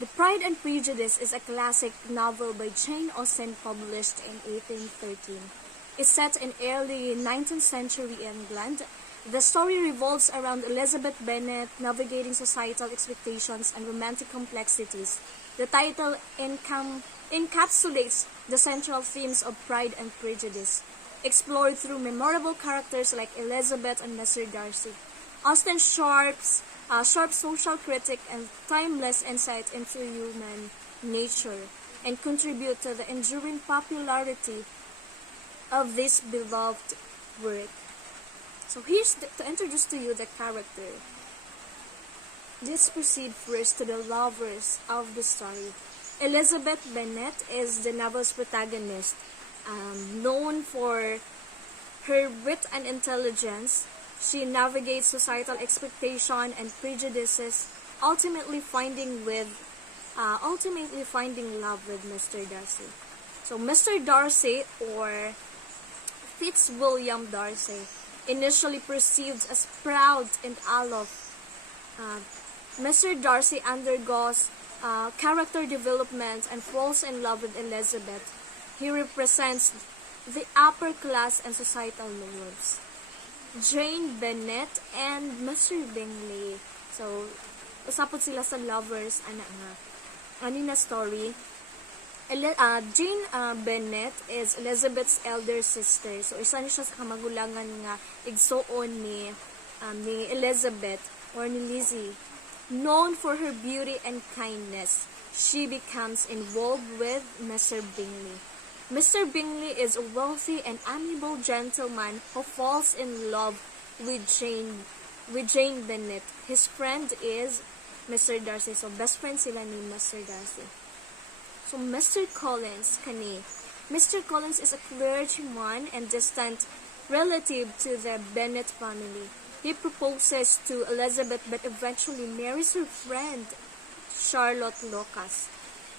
The Pride and Prejudice is a classic novel by Jane Austen published in 1813. It's set in early 19th century England. The story revolves around Elizabeth Bennet navigating societal expectations and romantic complexities. The title encapsulates the central themes of Pride and Prejudice, explored through memorable characters like Elizabeth and Mr. Darcy. Austen's sharp social critic and timeless insight into human nature and contribute to the enduring popularity of this beloved work. So here's to introduce to you the character. Let's proceed first to the lovers of the story. Elizabeth Bennet is the novel's protagonist, known for her wit and intelligence. She navigates societal expectation and prejudices, ultimately finding love with Mr. Darcy. So Mr. Darcy, or Fitzwilliam Darcy, initially perceived as proud and aloof, Mr. Darcy undergoes character development and falls in love with Elizabeth. He represents the upper class and societal lords. Jane Bennet and Mr. Bingley. So, usapod sila sa lovers, na story. Jane Bennet is Elizabeth's elder sister. So, isa niya sa kamagulangan nga igsuon ni Elizabeth or ni Lizzie. Known for her beauty and kindness, she becomes involved with Mr. Bingley. Mr. Bingley is a wealthy and amiable gentleman who falls in love with Jane Bennet. His friend is Mr. Darcy. So, best friend sila ni Mr. Darcy. So, Mr. Collins is a clergyman and distant relative to the Bennet family. He proposes to Elizabeth but eventually marries her friend, Charlotte Locas.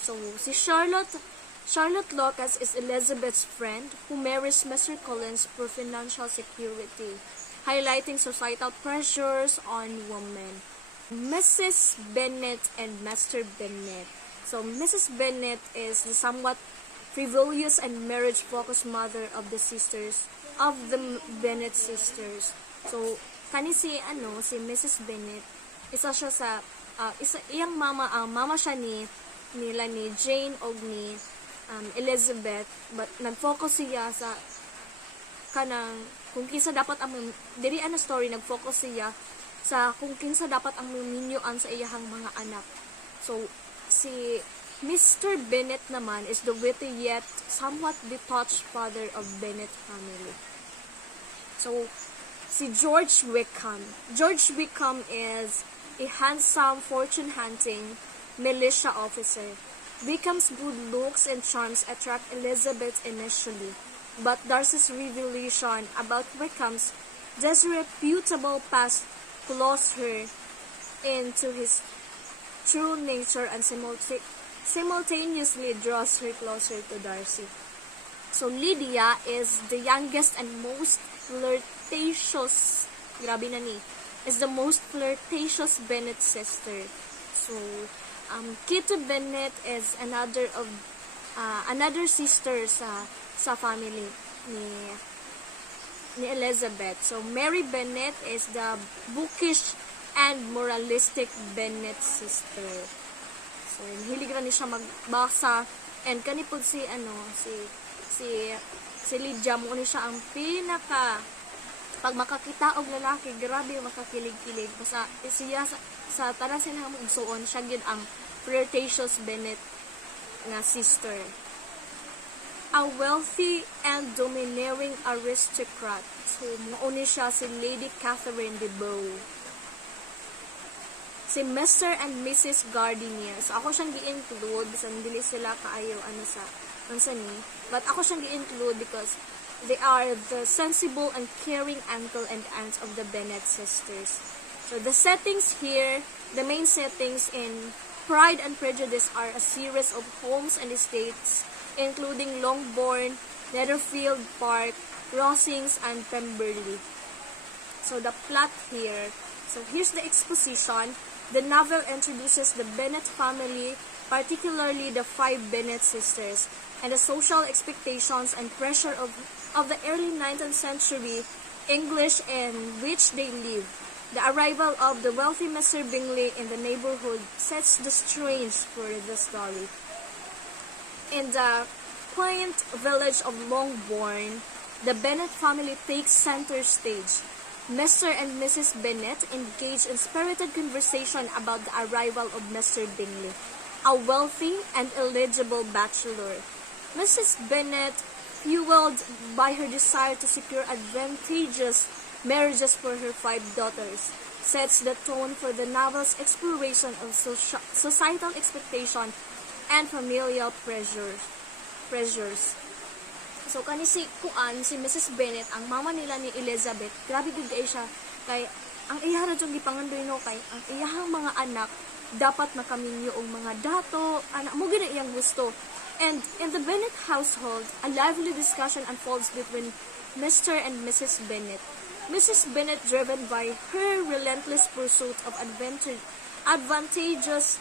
So, si Charlotte Locas is Elizabeth's friend who marries Mr. Collins for financial security, highlighting societal pressures on women. Mrs. Bennet and Mr. Bennet. So, Mrs. Bennet is the somewhat frivolous and marriage-focused mother of the Bennet sisters. So, si Mrs. Bennet, isa siya sa iyang mama siya nila ni Jane o ni Elizabeth, but nag-focus siya sa kanang kung kinsa dapat ang diri ana story, nag-focus siya sa kung kinsa dapat ang minyuan sa iyahang mga anak. So si Mr. Bennet naman is the witty yet somewhat detached father of Bennet family. So si George Wickham is a handsome fortune-hunting militia officer. Wickham's good looks and charms attract Elizabeth initially, but Darcy's revelation about Wickham's disreputable past clues her into his true nature and simultaneously draws her closer to Darcy. So Lydia is the youngest and most flirtatious, is the most flirtatious Bennet sister. So Kitty Bennet is another sister sa family ni Elizabeth. So Mary Bennet is the bookish and moralistic Bennet sister. So hilig ra ni siya magbasa, and kanipod si Lydia mo ni siya ang pinaka pag makakita og lalaki, grabe makakilig-kilig. Basta siya sa tanan silang igsuon, siya gid ang flirtatious Bennet nga sister. A wealthy and domineering aristocrat. So, mauni siya si Lady Catherine de Bow. Si Mr. and Mrs. Gardiner. So, ako siyang gi-include, bisan dili sila kaayo but ako siyang gi-include because they are the sensible and caring uncle and aunt of the Bennet sisters. So the settings here, the main settings in Pride and Prejudice are a series of homes and estates, including Longbourn, Netherfield Park, Rosings, and Pemberley. So the plot here, so here's the exposition. The novel introduces the Bennet family particularly the five Bennet sisters, and the social expectations and pressure of the early 19th century English in which they lived. The arrival of the wealthy Mr. Bingley in the neighborhood sets the stage for the story. In the quaint village of Longbourn, the Bennet family takes center stage. Mr. and Mrs. Bennet engage in spirited conversation about the arrival of Mr. Bingley, a wealthy and eligible bachelor. Mrs. Bennet, fueled by her desire to secure advantageous marriages for her five daughters, sets the tone for the novel's exploration of societal expectation and familial pressures. So, kani si Mrs. Bennet, ang mama nila ni Elizabeth, grabe gud kay siya, kay ang iya ra jud gipangandoy no, kay ang iyahang mga anak dapat makaminyo og mga dato, anak mo gid iyang gusto. And in the Bennet household, a lively discussion unfolds between Mr. and Mrs. Bennet. Mrs. Bennet, driven by her relentless pursuit of advantageous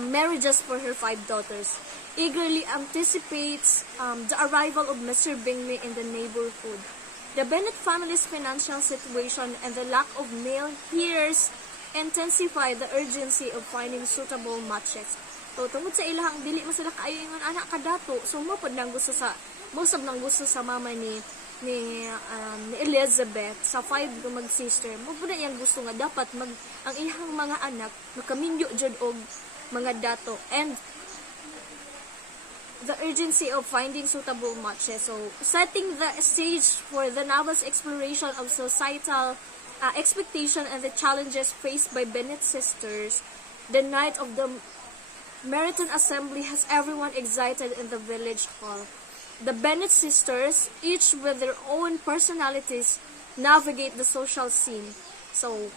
marriages for her five daughters, eagerly anticipates the arrival of Mr. Bingley in the neighborhood. The Bennet family's financial situation and the lack of male heirs intensify the urgency of finding suitable matches. So, tungod sa ilahang dili man sila kaayo ingon anak kadato, so mo pod nang gusto sa most of nang gusto sa mama ni Elizabeth sa five mag-sister. Mo pod iyang gusto nga dapat ang ihang mga anak makaminyo jud og mga dato, and the urgency of finding suitable matches. So, setting the stage for the novel's exploration of societal expectation and the challenges faced by Bennet sisters, the night of the Meryton Assembly has everyone excited in the village hall. The Bennet sisters, each with their own personalities, navigate the social scene. So,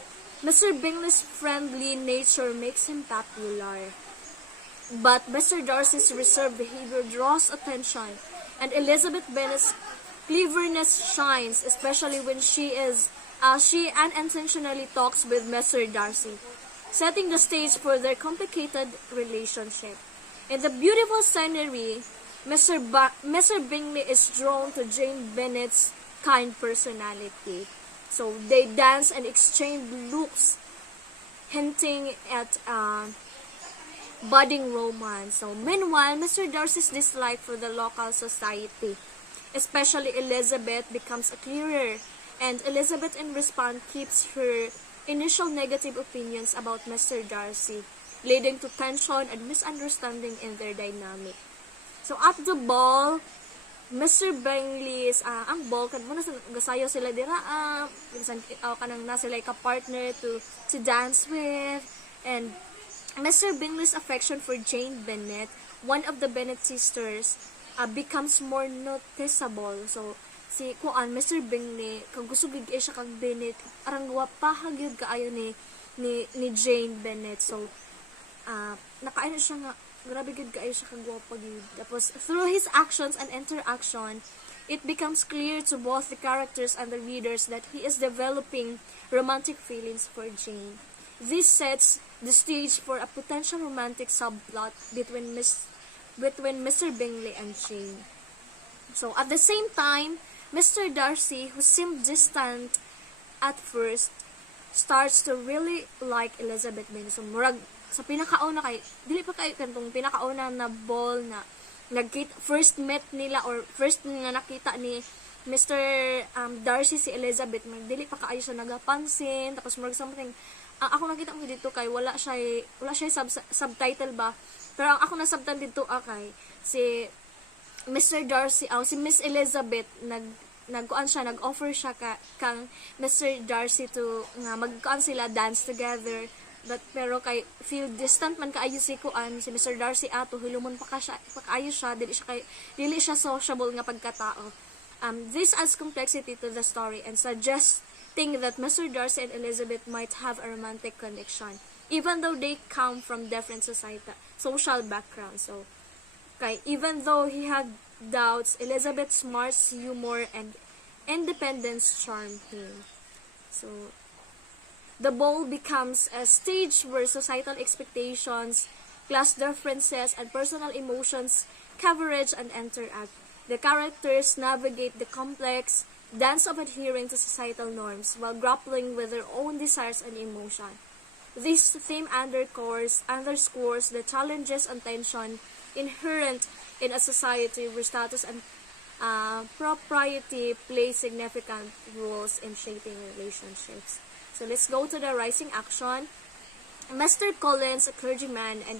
Mr. Bingley's friendly nature makes him popular, but Mr. Darcy's reserved behavior draws attention, and Elizabeth Bennet's cleverness shines, especially when she unintentionally talks with Mr. Darcy, setting the stage for their complicated relationship. In the beautiful scenery, Mr. Bingley is drawn to Jane Bennet's kind personality. So they dance and exchange looks, hinting at budding romance. So meanwhile, Mr. Darcy's dislike for the local society, especially Elizabeth, becomes clearer, and Elizabeth in response keeps her initial negative opinions about Mr. Darcy, leading to tension and misunderstanding in their dynamic. So at the ball, Mr. Bingley's ang ball kan mo na gasayo sila dira kanang na sila ka partner to dance with, and Mr. Bingley's affection for Jane Bennet, one of the Bennet sisters, becomes more noticeable. So si Mr. Bingley kag gusto gid siya kag Bennet, arang gwapahag gyud kaayo ni Jane Bennet. So nakaano siya nga grabe gud kaayo siya kag gwapa gyud. Tapos through his actions and interaction, it becomes clear to both the characters and the readers that he is developing romantic feelings for Jane. This sets the stage for a potential romantic subplot between Mr. Bingley and Jane. So at the same time, Mr. Darcy, who seemed distant at first, starts to really like Elizabeth Bennet. So murag sa pinakauna kay dili pa kay kantong pinakauna na ball na first met nila or first nga nakita ni Mr. Darcy si Elizabeth, dili pa kaayo siya nagapansin, tapos murag something ako nakita mo dito kay wala siya subtitle ba, pero ang ako na subtitle dito kay si Mr. Darcy si Miss Elizabeth nag-offer siya kang Mr. Darcy to nga magkuan sila dance together, but pero kay feel distant man kaayo si Mr. Darcy ato hilumon pa kaayo siya dili siya sociable nga pagkatao. This adds complexity to the story and suggesting that Mr. Darcy and Elizabeth might have a romantic connection, even though they come from different social backgrounds. So even though he had doubts, Elizabeth's smart humor and independence charmed him. So the ball becomes a stage where societal expectations class differences, and personal emotions coverage and interact. The characters navigate the complex dance of adhering to societal norms while grappling with their own desires and emotion. This theme underscores the challenges and tension inherent in a society where status and propriety play significant roles in shaping relationships. So let's go to the rising action. Mr. Collins, a clergyman, and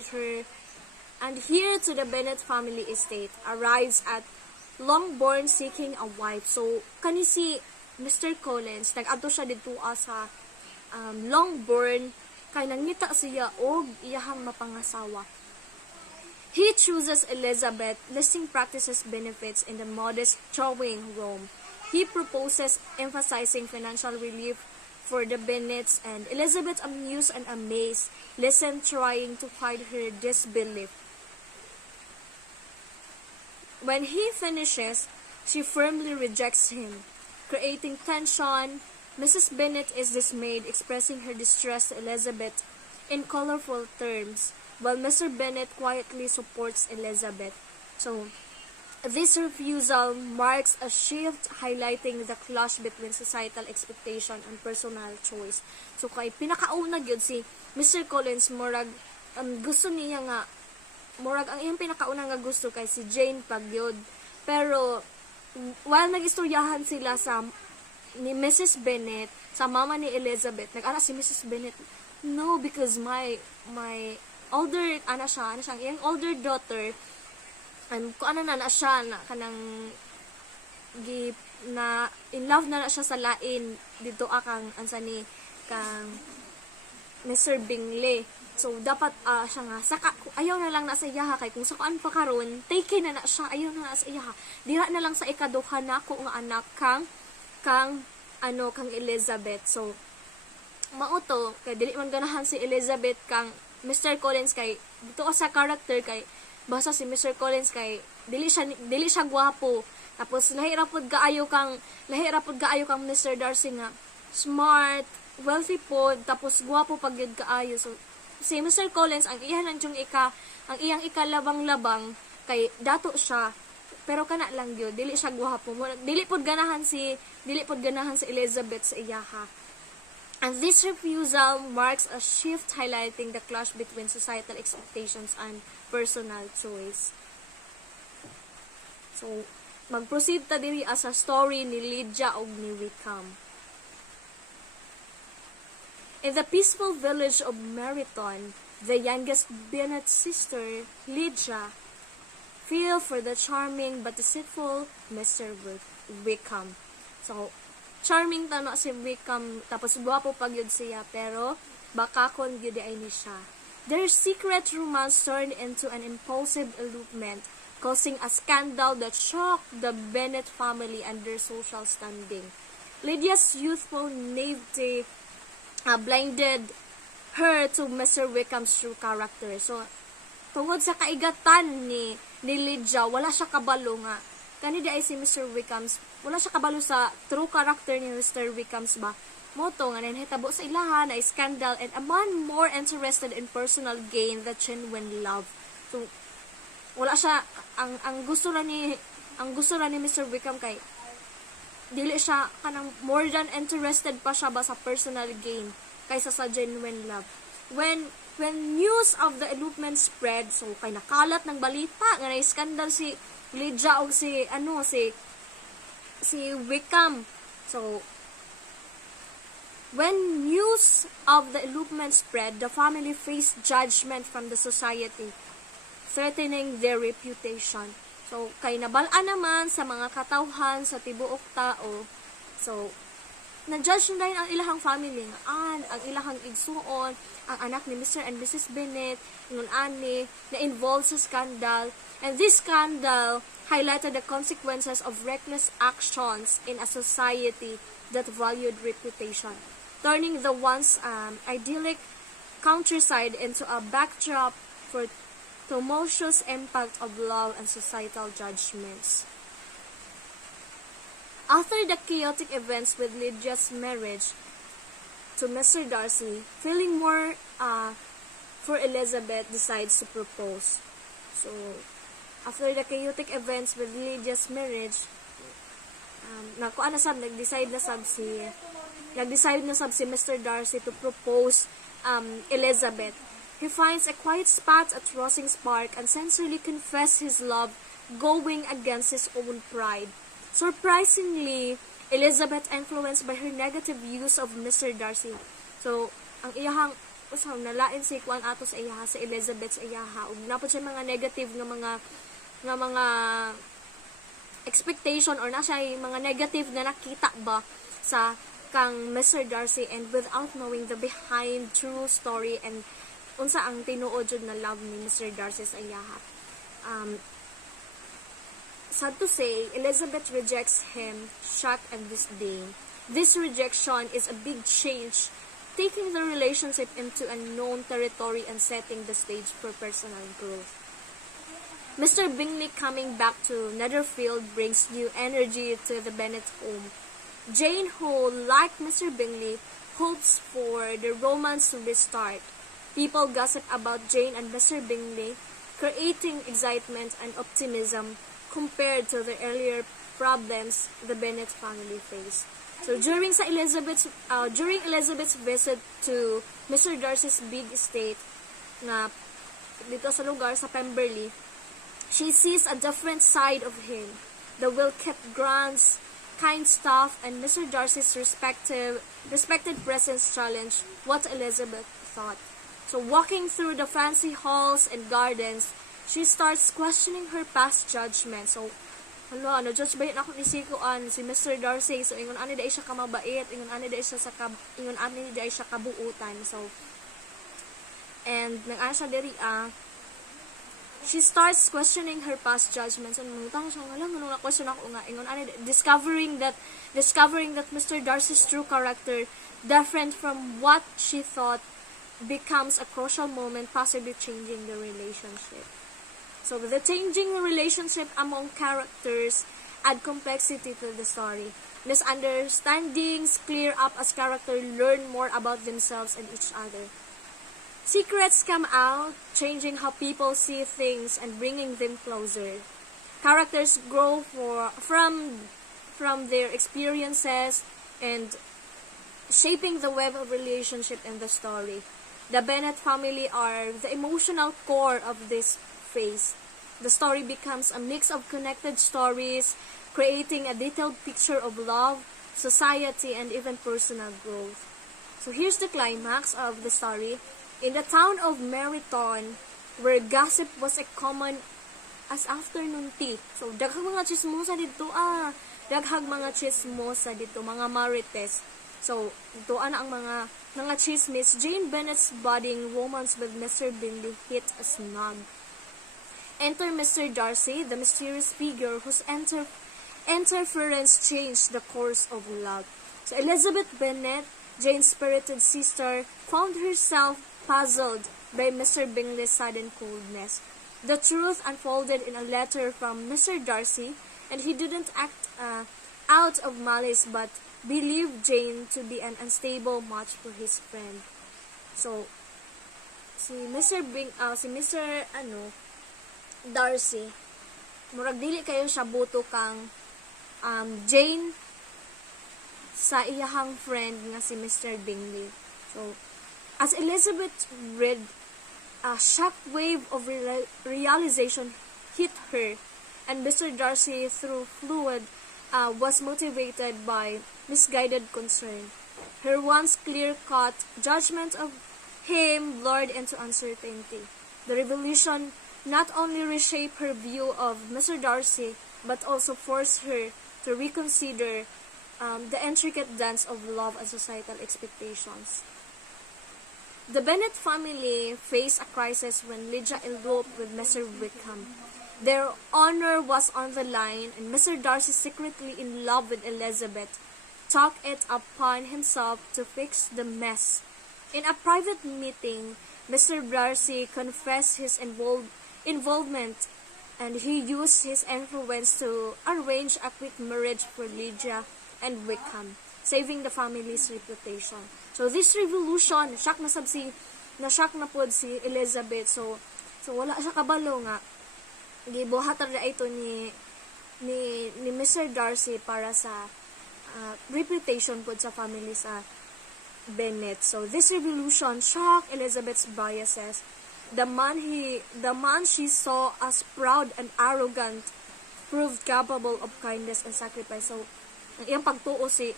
heir to the Bennet family estate, arrives at Longbourn seeking a wife. So, kani si Mr. Collins, nag-adto siya dito sa Longbourn, kay nangita siya og iyahang mapangasawa. He chooses Elizabeth, listing practices benefits in the modest drawing room. He proposes emphasizing financial relief for the Bennets, and Elizabeth, amused and amazed, listen trying to hide her disbelief. When he finishes, she firmly rejects him, creating tension. Mrs. Bennet is dismayed, expressing her distress to Elizabeth in colorful terms, while Mr. Bennet quietly supports Elizabeth. So, this refusal marks a shift highlighting the clash between societal expectation and personal choice. So, kay pinakauna gyud si Mr. Collins, murag gusto niya nga murag ang iyang pinakauna nga gusto kay si Jane pagyod. Pero while nagistoryahan sila sa ni Mrs. Bennet sa mama ni Elizabeth, nag-ana si Mrs. Bennet, no, because my older ana siya ang iyang older daughter, kung ano na siya na kanang na in love na siya sa lain dito akang ansa ni kang Mr. Bingley. So, dapat siya nga, ayaw na lang na sa iyaha, kay kung saan pa karon take na siya, ayaw na sa iyaha. Dira na lang sa ikaduha na ko nga anak kang Elizabeth. So, mauto, kay dili man ganahan si Elizabeth kang Mr. Collins, kay dito sa character, kay basta si Mr. Collins, kay dili siya gwapo. Tapos, lahirapod kaayo kang Mr. Darcy nga, smart, wealthy pod, tapos gwapo pag yun kaayo. So, si Mr. Collins, ang iyang ikalabang-labang kay dato siya, pero kana lang gyud, dili siya gwapo. Dili pod ganahan si Elizabeth sa iyaha. And this refusal marks a shift highlighting the clash between societal expectations and personal choice. So, mag-proceed ta diri as a story ni Lydia ug ni Wickham. In the peaceful village of Meryton, the youngest Bennet sister, Lydia, fell for the charming but deceitful Mr. Wickham. So, charming tano si Wickham, tapos guwapo pag yun siya, pero bakakon yun ay ni siya. Their secret romance turned into an impulsive elopement, causing a scandal that shocked the Bennet family and their social standing. Lydia's youthful naivety blinded her to Mr. Wickham's true character. So, tungod sa kaigatan ni Lydia, wala siya kabalo nga. Kani di ay si Mr. Wickham's, wala siya kabalo sa true character ni Mr. Wickham's ba. Moto nga nanhitabo sa ilaha na scandal, and a man more interested in personal gain than genuine love. So, wala siya, ang gusto ra ni Mr. Wickham kay dili siya kanang more than interested pa siya ba sa personal gain kaysa sa genuine love. When news of the elopement spread, so kay nakalat ng balita nga na-scandal si Lydia og si Wickham. So when news of the elopement spread, the family faced judgment from the society, threatening their reputation. So, kay nabalaan naman sa mga katawhan sa tibuok tao. So, na-judge na rin ang ilahang family nga ang ilahang igsuon, ang anak ni Mr. and Mrs. Bennet, ngun ani, na involved sa scandal. And this scandal highlighted the consequences of reckless actions in a society that valued reputation, turning the once idyllic countryside into a backdrop for tumultuous impact of law and societal judgments. After the chaotic events with Lydia's marriage to Mr. Darcy, feeling more before Elizabeth decides to propose. So, after the chaotic events with Lydia's marriage, nag-decide na sab si Mr. Darcy to propose Elizabeth. He finds a quiet spot at Rosings Park and sincerely confesses his love, going against his own pride. Surprisingly, Elizabeth, influenced by her negative views of Mr. Darcy. So, ang iyahang nalain si kuan ato sa iyaha, si Elizabeth sa iyaha. Ug napod siya mga negative nga mga expectation or na siya mga negative na nakita ba sa kang Mr. Darcy, and without knowing the behind true story and unsa ang tinuod jud na love ni Mr. Darcy sa iyaha. Sad to say, Elizabeth rejects him, shocked and disdain. This rejection is a big change, taking the relationship into unknown territory and setting the stage for personal growth. Mr. Bingley coming back to Netherfield brings new energy to the Bennet home. Jane, who, like Mr. Bingley, hopes for the romance to restart. People gossip about Jane and Mr. Bingley, creating excitement and optimism compared to the earlier problems the Bennet family faced. So during Elizabeth's visit to Mr. Darcy's big estate na dito sa lugar sa Pemberley, she sees a different side of him. The well-kept grounds, kind staff, and Mr. Darcy's respected presence challenge what Elizabeth thought. So walking through the fancy halls and gardens, she starts questioning her past judgment. So, judge ba yun ako ni Sikuan, si Mr. Darcy. So, ingon ani dai siya kamabait, ingon ani dai siya kabuutan. So, and nang siya diri she starts questioning her past judgments. And mutang siya nga lang nung na-question ako nga, ingon ani discovering that Mr. Darcy's true character, different from what she thought, becomes a crucial moment, possibly changing the relationship. So, the changing relationship among characters add complexity to the story. Misunderstandings clear up as characters learn more about themselves and each other. Secrets come out, changing how people see things and bringing them closer. Characters grow from their experiences and shaping the web of relationship in the story. The Bennet family are the emotional core of this phase. The story becomes a mix of connected stories, creating a detailed picture of love, society, and even personal growth. So here's the climax of the story. In the town of Meryton, where gossip was a common as afternoon tea. So daghang mga chismosa dito mga marites. So, ito ang mga chismis. Jane Bennet's budding romance with Mr. Bingley hit a snag. Enter Mr. Darcy, the mysterious figure whose interference changed the course of love. So, Elizabeth Bennet, Jane's spirited sister, found herself puzzled by Mr. Bingley's sudden coldness. The truth unfolded in a letter from Mr. Darcy, and he didn't act out of malice but believed Jane to be an unstable match for his friend. So, si Mr. Darcy, murag dili kayo siya buto kang Jane sa iyahang friend nga si Mr. Bingley. So, as Elizabeth read, a shockwave of realization hit her, and Mr. Darcy, through fluid, was motivated by misguided concern. Her once clear-cut judgment of him blurred into uncertainty. The revelation not only reshaped her view of Mr. Darcy, but also forced her to reconsider the intricate dance of love and societal expectations. The Bennet family faced a crisis when Lydia eloped with Mr. Wickham. Their honor was on the line, and Mr. Darcy, secretly in love with Elizabeth, took it upon himself to fix the mess. In a private meeting, Mr. Darcy confessed his involvement, and he used his influence to arrange a quick marriage for Lydia and Wickham, saving the family's reputation. So this revolution, shock na sab si na-shock na pod si Elizabeth. So wala siya kabalo nga gibuhatan na ito ni Mr. Darcy para sa reputation pod sa family sa Bennet. So this revolution shocked Elizabeth's biases. The man she saw as proud and arrogant proved capable of kindness and sacrifice. So ang iyang pagtuo si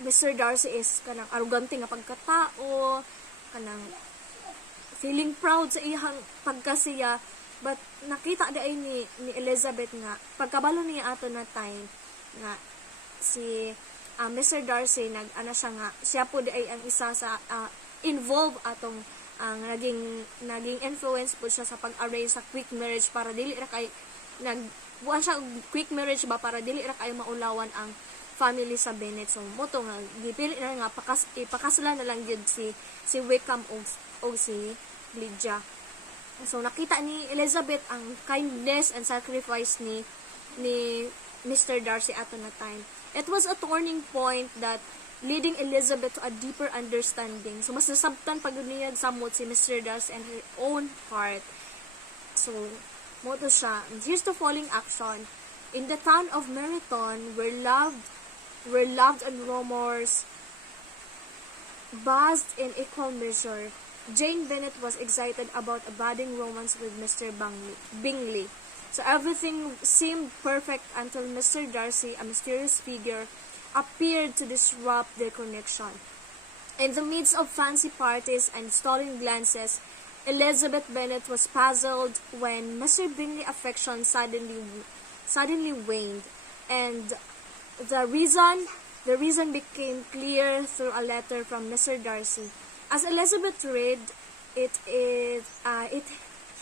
Mr. Darcy is kanang arrogante nga pagkatao, kanang feeling proud sa iyang pagkasiya, but nakita daay ni Elizabeth nga pagkabalo niya ato na time nga si Mr. Darcy nag-ana siya nga siya po ay ang isa sa involved atong ang naging influence po siya sa pag-arrange sa quick marriage para dili ra kay buwan siya quick marriage ba para dili ra kay maulawan ang family sa Bennet. So moto nga gipili na nga ipakasala na lang gyud si Wickham og si Lydia. So nakita ni Elizabeth ang kindness and sacrifice ni Mr. Darcy ato na time. It was a turning point that leading Elizabeth to a deeper understanding. So mas nasabtan pag niya samot si Mr. Darcy and her own heart. So moto siya. Here's the following action. In the town of Meryton, where love and rumors buzzed in equal measure, Jane Bennet was excited about a budding romance with Mr. Bingley. So everything seemed perfect until Mr. Darcy, a mysterious figure, appeared to disrupt their connection. In the midst of fancy parties and stolen glances, Elizabeth Bennet was puzzled when Mr. Bingley's affection suddenly waned, and the reason became clear through a letter from Mr. Darcy. As Elizabeth read it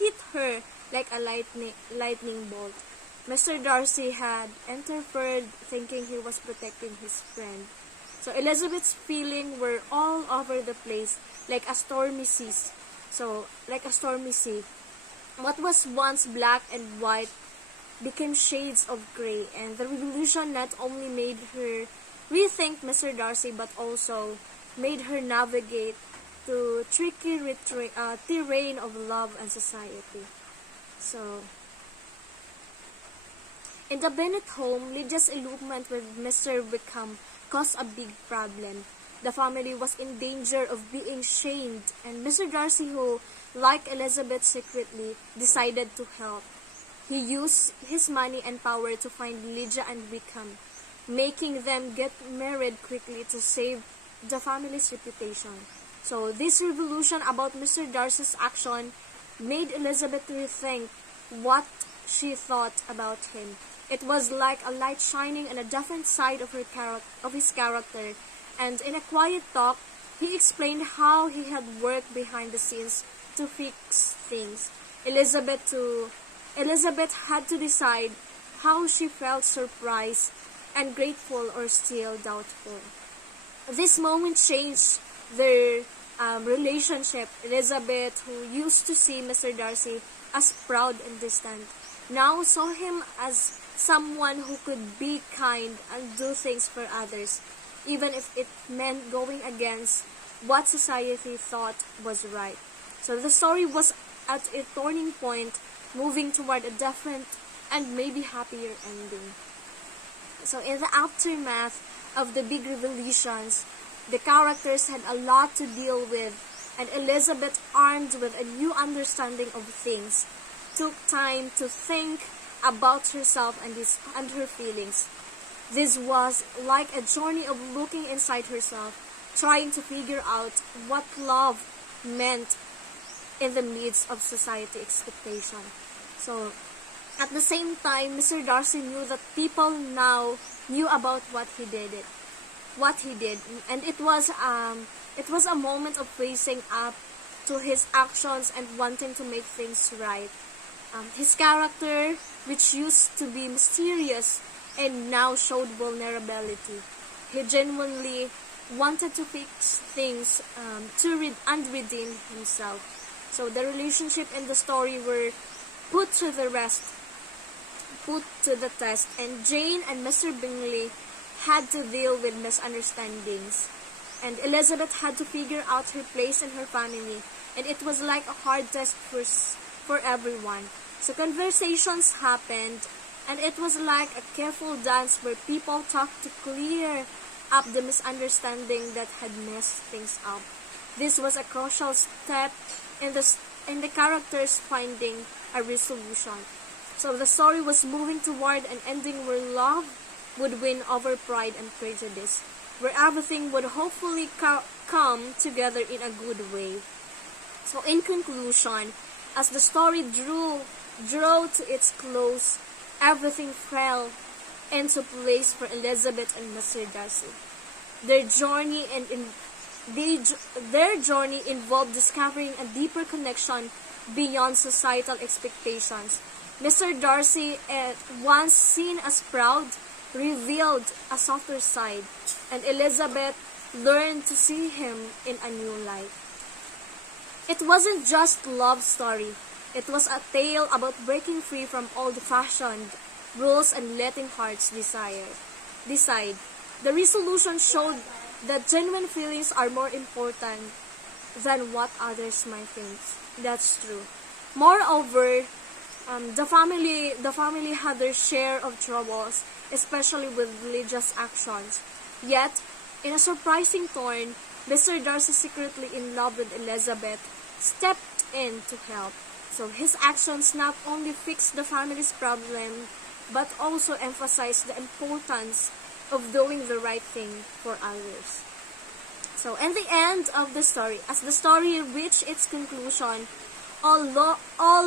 hit her like a lightning bolt. Mr. Darcy had interfered, thinking he was protecting his friend. So Elizabeth's feelings were all over the place, like a stormy sea. What was once black and white became shades of gray, and the revolution not only made her rethink Mr. Darcy, but also made her navigate to tricky terrain of love and society. So, in the Bennet home, Lydia's elopement with Mr. Wickham caused a big problem. The family was in danger of being shamed, and Mr. Darcy, who liked Elizabeth secretly, decided to help. He used his money and power to find Lydia and Wickham, making them get married quickly to save the family's reputation. So this revolution about Mr. Darcy's action made Elizabeth rethink what she thought about him. It was like a light shining on a different side of his character, and in a quiet talk, he explained how he had worked behind the scenes to fix things. Elizabeth had to decide how she felt surprised and grateful or still doubtful. This moment changed their relationship. Elizabeth, who used to see Mr. Darcy as proud and distant, now saw him as someone who could be kind and do things for others, even if it meant going against what society thought was right. So the story was at a turning point, moving toward a different and maybe happier ending. So in the aftermath of the big revelations, the characters had a lot to deal with, and Elizabeth, armed with a new understanding of things, took time to think about herself and her feelings. This was like a journey of looking inside herself, trying to figure out what love meant in the midst of society expectation. So, at the same time, Mr. Darcy knew that people now knew about what he did, and it was a moment of facing up to his actions and wanting to make things right. His character, which used to be mysterious and now showed vulnerability, he genuinely wanted to fix things and redeem himself. So the relationship and the story were put to the test, and Jane and Mr. Bingley had to deal with misunderstandings, and Elizabeth had to figure out her place in her family, and it was like a hard test for everyone. So conversations happened, and it was like a careful dance where people talked to clear up the misunderstanding that had messed things up. This was a crucial step in the characters finding a resolution. So the story was moving toward an ending where love would win over Pride and Prejudice, where everything would hopefully come together in a good way. So in conclusion, as the story drew to its close, everything fell into place for Elizabeth and Mr. Darcy. Their journey involved discovering a deeper connection beyond societal expectations. Mr. Darcy, once seen as proud, revealed a softer side, and Elizabeth learned to see him in a new light. It wasn't just a love story. It was a tale about breaking free from old-fashioned rules and letting hearts decide. The resolution showed that genuine feelings are more important than what others might think. That's true. Moreover, the family had their share of troubles, especially with religious actions. Yet, in a surprising turn, Mr. Darcy, secretly in love with Elizabeth, stepped in to help. So his actions not only fixed the family's problem, but also emphasized the importance of doing the right thing for others. So, in the end of the story, as the story reached its conclusion, all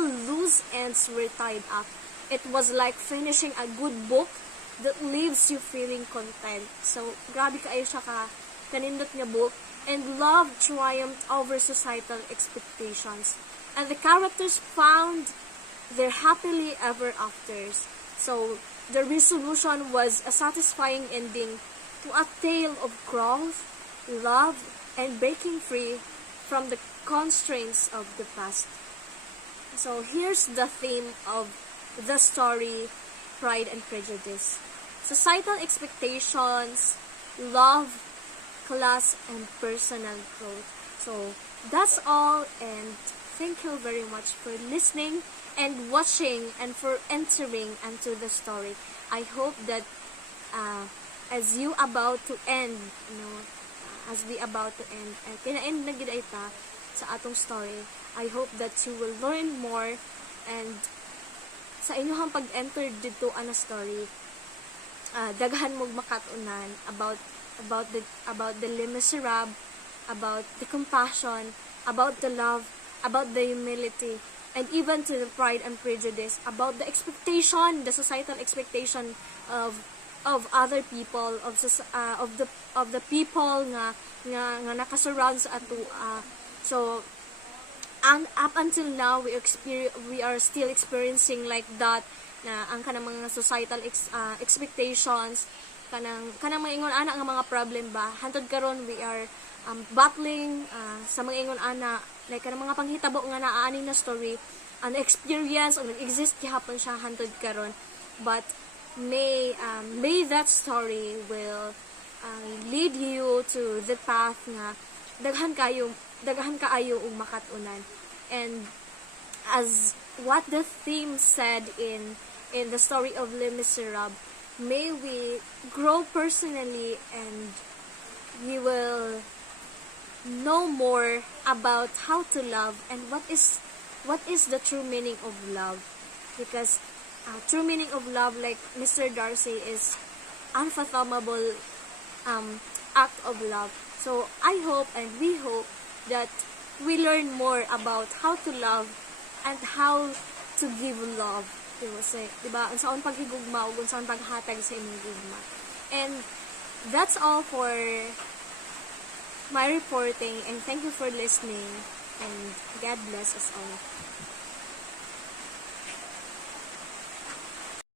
loose ends were tied up. It was like finishing a good book that leaves you feeling content. So, grabe kaayo siya kanindot nga book, and love triumphed over societal expectations. And the characters found their happily ever afters. So, the resolution was a satisfying ending to a tale of growth, love, and breaking free from the constraints of the past. So, here's the theme of the story, Pride and Prejudice. Societal expectations, love, class, and personal growth. So, that's all, and thank you very much for listening and watching and for entering into the story. I hope that as we about to end, kina-end na gid ita sa atong story. I hope that you will learn more, and sa inyong pag-enter dito ana story, daghan mo makatunan about the Les Miserables, about the compassion, about the love, about the humility, and even to the Pride and Prejudice, about the expectation, the societal expectation of other people, of the people nga nakasurround sa ato. So, and up until now, we are still experiencing like that, na ang kanang mga societal expectations, kanang mga ingon ana nga mga problem ba hantod karon we are battling sa mga ingon ana, like kanang mga panghitabo nga naani na story, an experience o nag-exist gihapon siya hantod karon, but may that story will lead you to the path nga daghan kaayo og makatunan. And as what the theme said in the story of Les Miserables, may we grow personally, and we will know more about how to love and what is the true meaning of love, because true meaning of love, like Mr. Darcy, is unfathomable act of love. So I hope and we hope that we learn more about how to love and how to give love. Diba? Unsaon paghigugma ug unsaon paghatag sa imong gugma. And that's all for my reporting, and thank you for listening, and God bless us all.